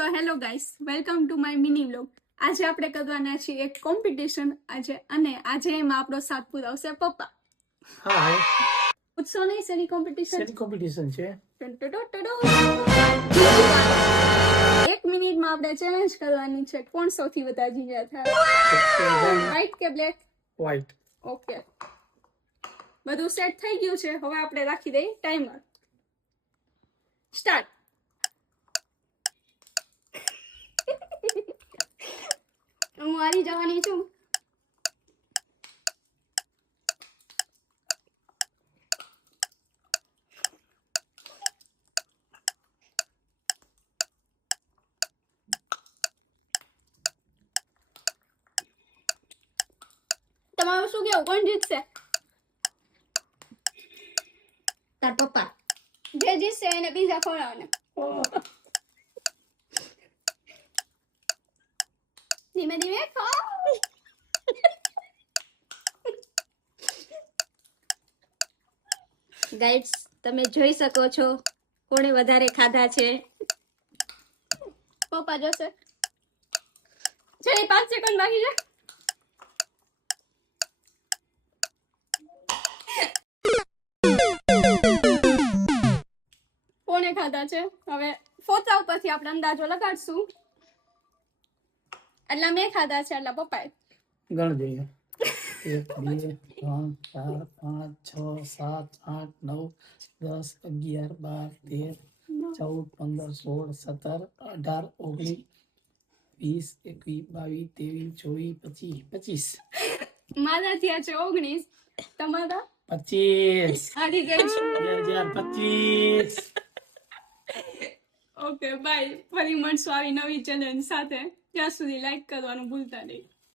So hello guys, welcome to my mini vlog. આજે આપણે કરવાના છીએ એક કોમ્પિટિશન આજે એમાં આપણો સાથ પુરાવશે પપ્પા. હાય. પૂછશો નહીં શેની કોમ્પિટિશન? શેની કોમ્પિટિશન છે? 1 મિનિટમાં આપણે ચેલેન્જ કરવાની છે કોણ સૌથી વધારે જીજા થાય. વ્હાઈટ કે બ્લેક? વ્હાઈટ. ઓકે, બધું સેટ થઈ ગયું છે. હવે આપણે રાખી દઈએ ટાઈમર. સ્ટાર્ટ. હું હારી જવાની છું. તમારું શું કેવું, કોણ જીતશે? તાર પપ્પા. જે જીતશે એને પીઝા ખવડાવવાના. ધીમે ધીમે ખાઓ. ગાઈડ્સ, તમે જોઈ શકો છો કોણે વધારે ખાધા છે. પપ્પા જોશે. છેલ્લી 5 સેકન્ડ બાકી છે. કોને ખાધા છે? હવે ફોટા ઉપરથી આપણે અંદાજો લગાડશું. એટલે મેં ખાધા છે એટલે પપ્પાએ. ગણ જોઈએ. 1 2 3 4 5 6 7 8 9 10 11 12 13 14 15 16 17 18 19 20 21 22 23 25 મારા થયા છે 19. તમારા 25 હારી ગઈ છું. 2025. Okay bye. ફરી મળશું આવી નવી ચેલેન્જ સાથે. ત્યાં સુધી લાઈક કરવાનું ભૂલતા નહીં.